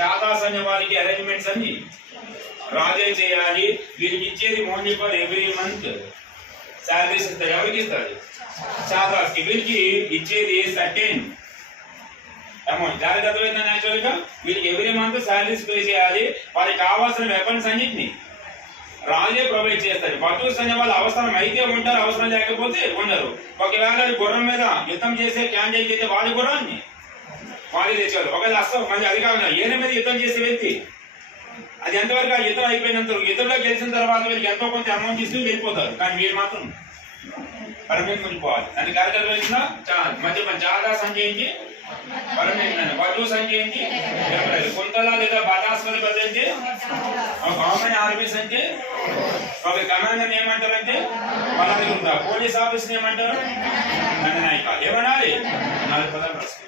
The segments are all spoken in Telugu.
చాతా సైన్యం వారికి అరేంజ్మెంట్స్ అన్ని రాజే చేయాలి. వీరికి ఇచ్చేది only for every month salaries ఇస్తారు. ఎవరికి ఇస్తారు? చాతాస్కి. వీరికి ఇచ్చేది సర్టెన్ అమౌంట్. దానికి అర్థమైందా? యాక్చువల్ గా వీరికి ఎవ్రీ మంత్ శాలరీస్ పే చేయాలి. వారికి కావాల్సిన వెపన్స్ అన్నింటినీ రాజే ప్రొవైడ్ చేస్తారు. బటూస్ అనే వాళ్ళు అవసరం అయితే ఉంటారు, అవసరం లేకపోతే ఉండరు. ఒకవేళ గుర్రం మీద యుద్ధం చేసే క్యాండిడేట్ అయితే వాళ్ళ గుర్రాన్ని వాళ్ళు తెచ్చారు. ఒకవేళ అస్సలు మళ్ళీ అది కాకుండా ఏన మీద యుద్ధం చేసే వ్యక్తి అది ఎంతవరకు ఆ యుద్ధం అయిపోయినంత యుద్ధంలో గెలిచిన తర్వాత వీళ్ళకి ఎంతో కొంత అమౌంట్ ఇస్తూ వెళ్ళిపోతారు. కానీ వీళ్ళు మాత్రం పర్మనెంట్ ఉండిపోవాలి. దాని కార్యక్రమం మధ్య చాలా సంఖ్యించి పర్మనెంట్ వధు సంఖ్యించి కుంతల లేదా బాటాస్వరి బదంటే కామన్ ఆర్మీస్ అంటే ఒక కమాండర్ ఏమంటారంటే వాళ్ళ దగ్గర ఉంటారు. పోలీస్ ఆఫీస్ ఏమంటారు? నాయక. ఏమనాలి? 4 పదాలు రాసుకో.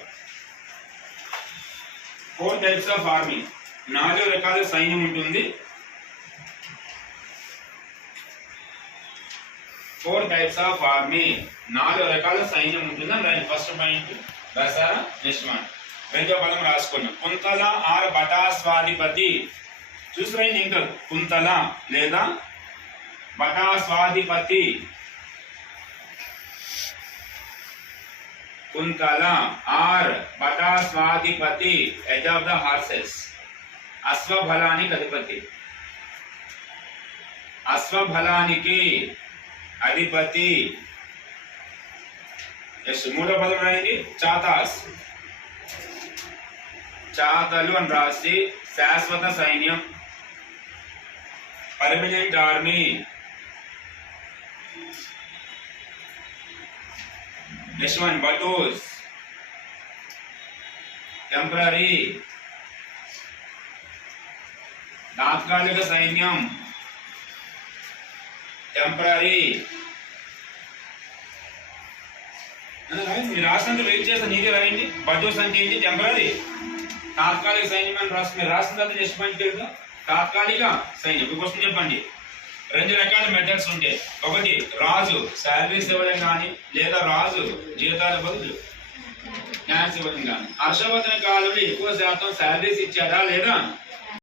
4 టైప్స్ ఆఫ్ ఆర్మీ. 4 రకాల సైన్యం ఉంటుంది. 4 టైప్స్ ఆఫ్ ఆర్మీ. 4 రకాల సైన్యం ఉంటుంది. దాని ఫస్ట్ పాయింట్ రాసారా? నెక్స్ట్ వన్ రెండో పదం రాసుకున్నాం. కుంతల ఆర్ బటాస్వాధిపతి. చూసిరండి ఇంకా కుంతల లేదా బటాస్వాధిపతి. కుంతల ఆర్ బటాస్వాధిపతి ఎడ్ ఆఫ్ ద హార్సెస్. అశ్వబలానికి అధిపతి. అశ్వబలానికి అధిపతి. మూడో పదం రాయండి. చాతాస్. చాతలు అని రాసి శాశ్వత సైన్యం, పర్మనెంట్ ఆర్మీ. నెక్స్ట్ వన్ బటూస్, టెంపరరీ తాత్కాలిక సైన్యం, టెంపరరీ. మీరు రాసినంత వెయిట్ చేస్తే నీకే రాయండి. బటూస్ అంటే ఏంటి? టెంపరరీ. తాత్కాలిక సైన్యం అని రాసి మీరు రాసిన తర్వాత నెక్స్ట్ పాయింట్ తెలుసు. తాత్కాలిక సైన్యం. క్వశ్చన్ చెప్పండి. 2 రకాల మెథడ్స్ ఉంటాయి. ఒకటి రాజు శాలరీస్ ఇవ్వడం కానీ లేదా రాజు జీతాల బదులు న్యాన్స్ ఇవ్వడం కానీ. హర్షవర్ధన కాలంలో ఎక్కువ శాతం శాలరీస్ ఇచ్చారా లేదా